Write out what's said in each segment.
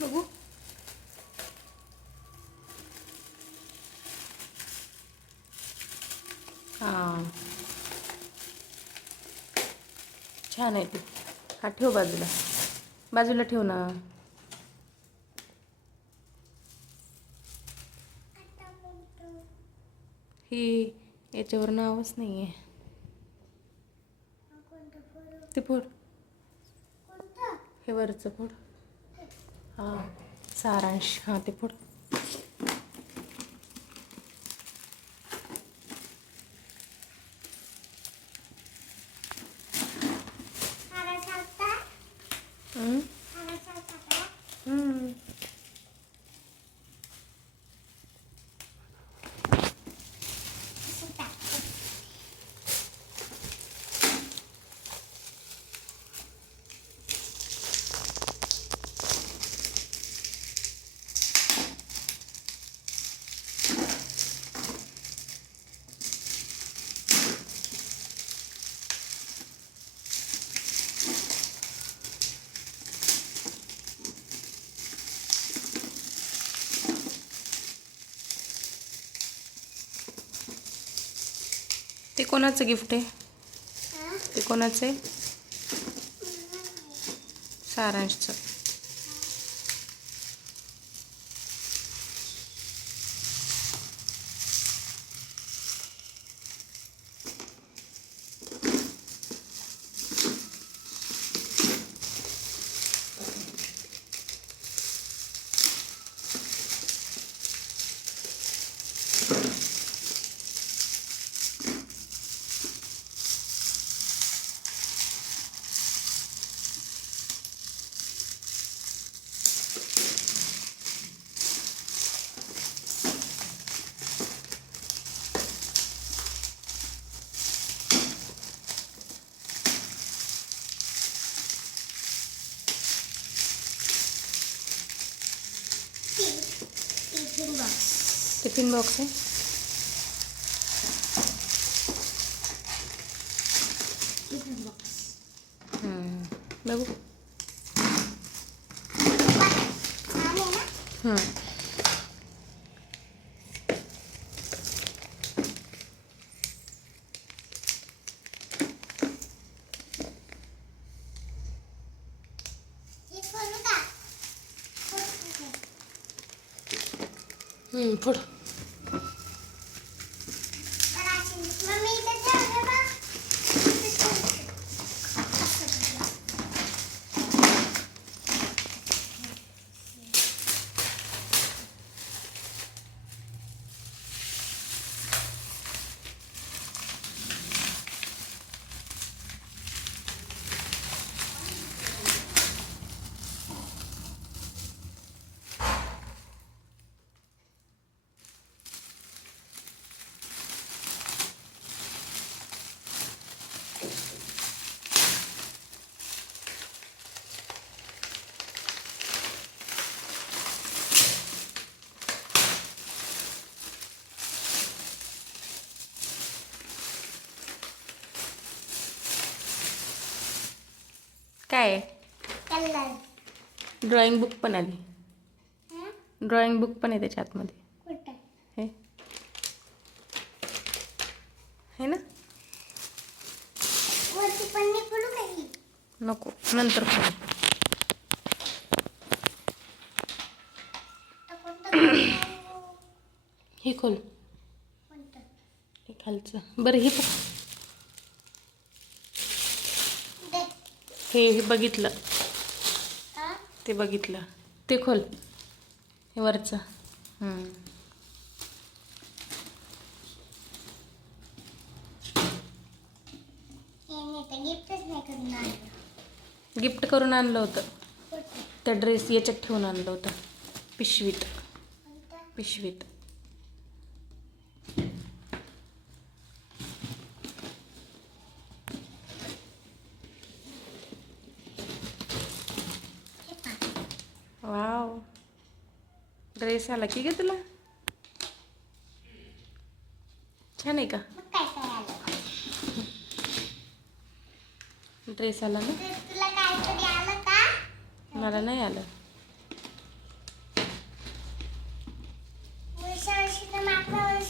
बघू. हां छान आहे ते. हा ठेव बाजूला, बाजूला ठेव ना. ही याच्यावर नावच नाही आहे. ते फोड, हे वरचं फोड. हां सारांश, हां ते फोड. हम्म. हम्म. ते कोणाचं गिफ्ट आहे? ते कोणाचं आहे? सारांशचं. टिफिन बॉक्स आहे. बघू. फोड. काय आहे? ड्रॉइंग बुक पण आली. ड्रॉइंग बुक पण आहे त्याच्या आतमध्ये. हे है ना. नको, नंतर खोल. हे खोल, हे खालचं. बरं हे हे बघितलं, ते बघितलं. ते खोल, हे वरचं. गिफ्ट करून आणलं होतं. त्या ड्रेस याच्यात ठेवून आणलं होतं, पिशवीत. पिशवीत. वाव, ड्रेस आला की ग तुला. छान आहे का? ड्रेस आला ना. मला नाही आलं.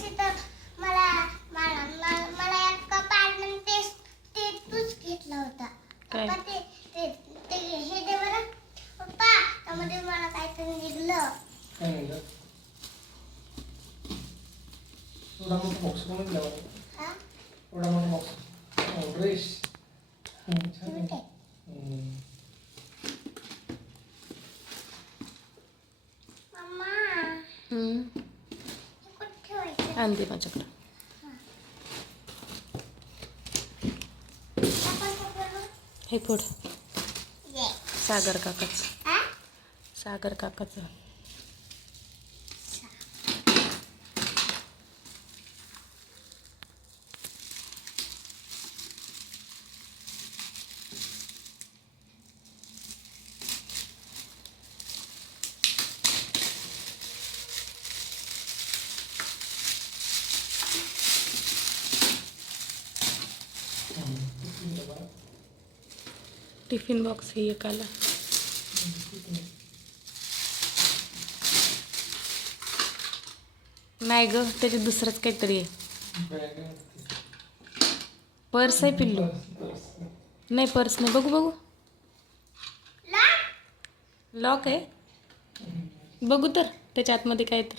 दिवशी तर मला मला मला मला एक कप आणून ते तूच घेतला होता. काय? पप्पा ते हे दे बरं. पप्पा त्यामध्ये मला काहीतरी निघलं. काय निघालं? एवढा मोठा बॉक्स कोणी दिला मला? हा? एवढा मोठा बॉक्स. ड्रेस. छान आहे. कुठे? मम्मा हम्म. हे कुठे ठेवायचं? आणते माझ्याकडं. आपण पकडू. हे फोड. ये. सागर काकाच. हा? सागर काकाचं. टिफिन बॉक्स हे एक आला. नाही ग, त्याच्यात दुसरंच काहीतरी आहे. पर्स आहे पिल्लू. नाही पर्स नाही. बघू बघू. लॉक आहे. बघू तर त्याच्या आतमध्ये काय तर.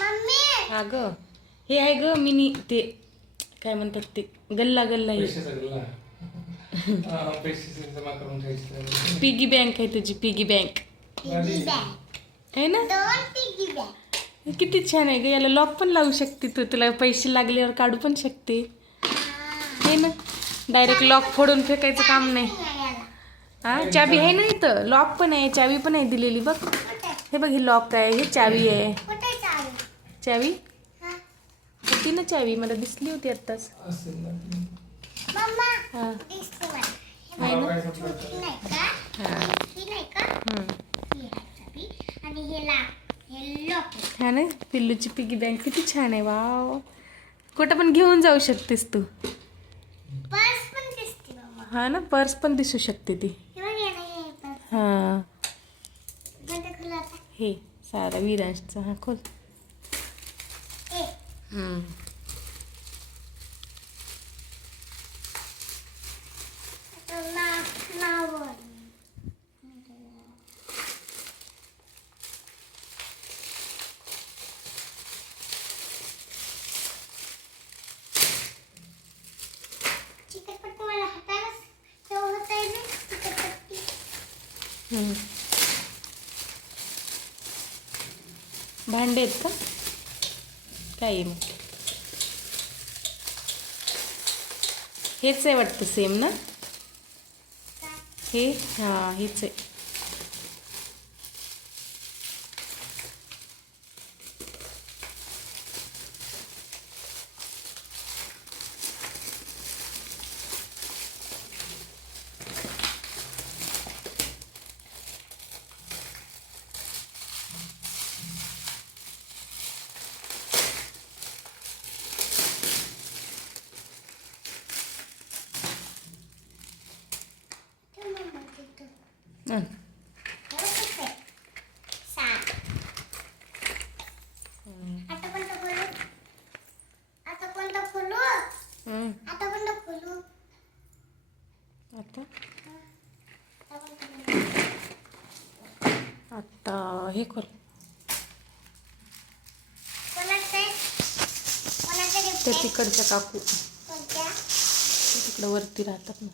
मम्मी हा ग, हे आहे ग मिनी. ते काय म्हणतात ते गल्ला गल्ला आहे. पैसे जमा करून ठेवायचे. पिगी बँक आहे त्याची. Piggy bank piggy bank. आहे ना. 2 पिगी बँक. हे किती छान आहे ग. याला लॉक पण लावू शकते तू. तुला पैसे लागल्यावर काढू पण शकते. आहे ना. डायरेक्ट लॉक फोडून फेकायचं काम नाही. हा चाबी आहे ना इथं. लॉक पण आहे, चावी पण आहे दिलेली बघ. हे बघ, हे लॉक आहे, हे चावी आहे. कुठे चालू? चावी हा? होती ना, चावी मला दिसली होती आत्ताच. असेल ना. मम्मा हा दिसते मला. आहे ना. काय म्हटलं ही होतं? नाही का? हा ही नाही का? ही आहे चाबी आणि हे लॉक आहे. हा ना. पिल्लूची पिगी बँक किती छान आहे. वाव. कुठं पण घेऊन जाऊ शकतेस तू. पर्स पण दिसते मम्मा. हा ना. पर्स पण दिसू शकते ती. हे बघ हे पर्स. हा बंद करू आता. हे सारा विरांशचा. हा खोल. ए नाव चिकटपट्टी मला हातालाच ठेवता येईल ना. चिकटपट्टी भांडे आहेत का? काय आहे मग? हेच आहे वाटतं सेम ना. हे हां हेच आहे. हं. आता कोणतं खोलू? आता कोणतं खोलू? हं. आता कोणतं खोलू? आता आता कोणतं खोलू? आता हे खोल. कोणाचं आहे? कोणाचं gift त्या आहे? तिकडच्या काकू कोणत्या? तिकडं वरती राहतात ना.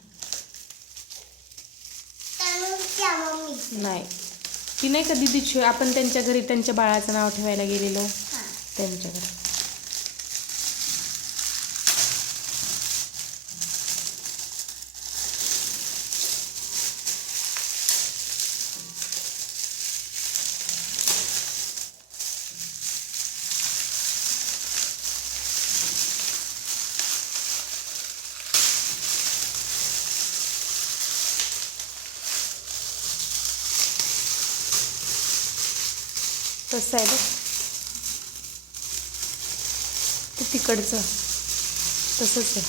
तनुच्या मम्मी. नाही, ती नाही का दीदीची. आपण त्यांच्या घरी त्यांच्या बाळाचं नाव ठेवायला गेलेलो हा. त्यांच्या घरी. तसं आहे बघ ते तिकडचं. तसंच आहे.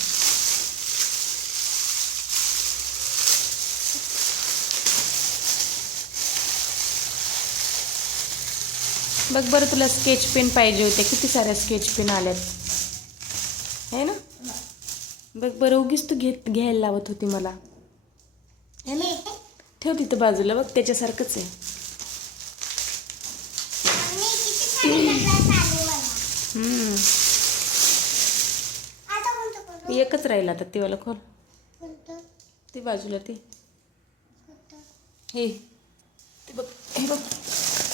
बघ बरं, तुला स्केच पेन पाहिजे होते, किती साऱ्या स्केच पेन आल्यात है ना. बघ बरं, उगीच तू घ्यायला लावत होती मला है ना. ठेव तिथं बाजूला, बघ त्याच्यासारखंच आहे. मम्मी किती सारे कलर आले मला. आता कोणतं करू? एकच राहिलं आता, ते वाला खोल, कोणतं? ते बाजूला ते कोणतं? हे ते बघ, हे बघ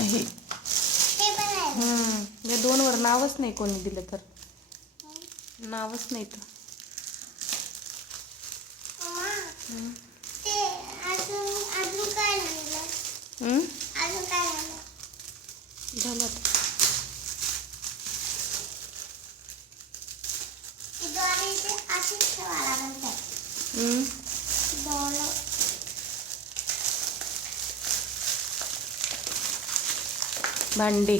हे. ते पण आहे. या दोनवर नावच नाही कोणी दिलं तर, नावच नाही तर. मम्मा, ते अजून काय राहिलं? अजून काय राहिलं? झालं आता. ती दोरी इथे अशीच ठेवायला म्हणतात. दोन भांडे.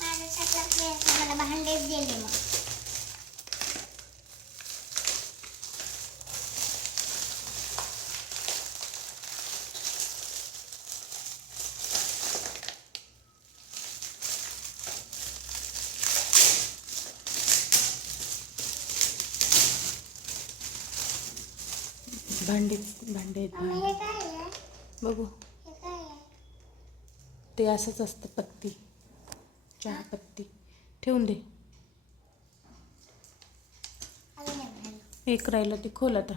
माझ्यासाठी मला भांडेच दिले मग. भांडे भांडे आहेत, मम्मी भांडे. हे काय आहे? बघू, हे काय आहे? ते असंच असतं, पत्ती, चहा पत्ती. ठेवून दे. अजून एक राहिलं. एक राहिलं, ते खोल आता.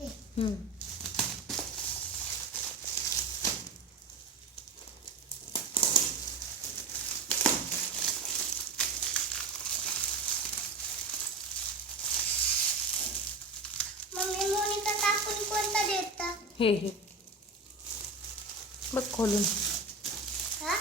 हे. मम्मी मोनिका काकून कोणता देता? हे बघ खोलून. हा?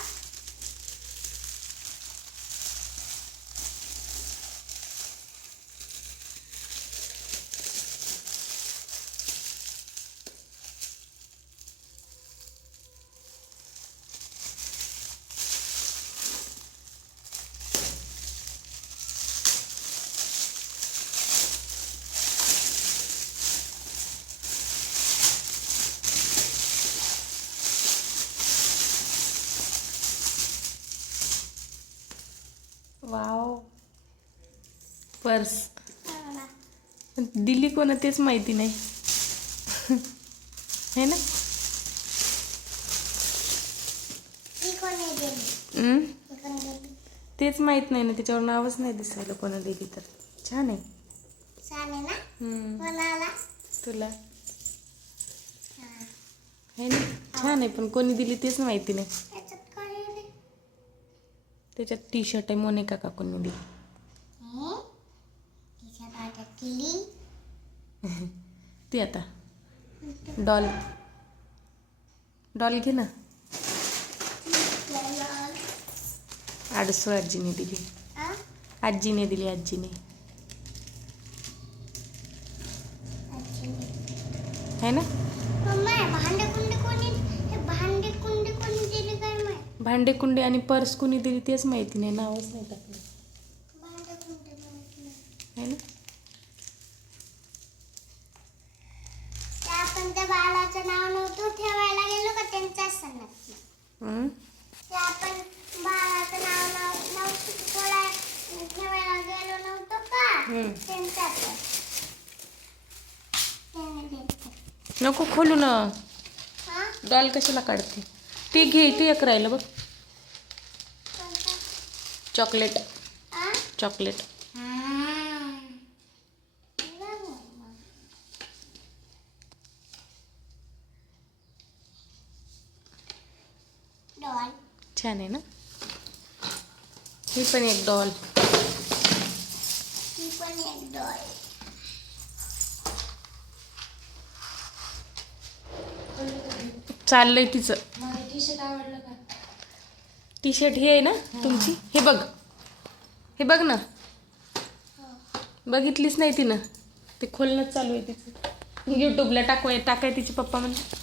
Wow, purse. चांगला. दिली कोणा तेच माहिती नाही है ना. ही कोणी दिली? हम्म? ही कोणी दिली? तेच माहित नाही ना, त्याच्यावर नावच नाही दिसायला कोणा दिली तर. छान आहे. छान आहे ना? हम्म. कोणाला? तुला हा. है ना, छान आहे, पण कोणी दिली तेच माहिती नाही. याच्यात काय आहे? त्याच्यात टी शर्ट आहे, मोनिका काकूंनी दिली. हे? तिच्यात अटकली. ती आता डॉल डॉल घे ना. आडसो आजीने दिली, हा? आजीने दिली, आजीने. है ना. मम्मा, हे भांडे कुंडे कोणी दिले काय माहित? भांडे कुंडे आणि पर्स कोणी दिली तेच माहिती नाही, नावच नाही टाकलं. भांडे कुंडे माहित नाही. है ना. ते आपण त्या बाळाचं नाव नव्हतं ठेवायला गेलो का त्यांच्याच सणात. हम्म. ते आपण बाळाचं नाव नव्हतं ठेवायला गेलो नव्हतो का त्यांच्यात. त्याने दिलं. नको खोलू ना, हा? डॉल कशाला काढते. ती घे, ते एक राहिलं बघ, कोणता? चॉकलेट. हा? चॉकलेट. डॉल. छान आहे ना. ही पण एक डॉल. ही पण एक डॉल. चाललंय तिचं. टी शर्ट आवडलं का? टी शर्ट ही आहे ना तुमची. हे बघ, हे बघ ना, बघितलीच नाही तिनं. ते खोलणंच चालू आहे तिचं. यूट्यूबला टाकाय तिचे पप्पा म्हणजे